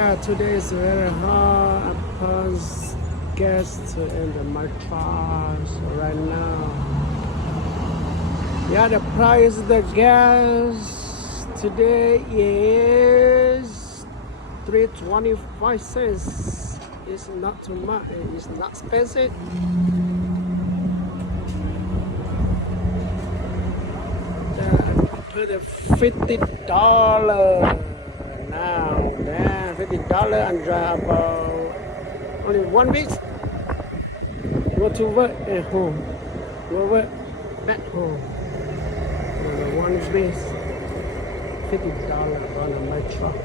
Yeah, today is very hot. I pause gas to enter my cars right now. Yeah, the price of the gas today is 3.25 cents. It's not too much. It's not expensive. Put the $50 now. Damn, $50 and drive about only 1 week. Go to work and home. Go work back home. One week, $50 on my truck.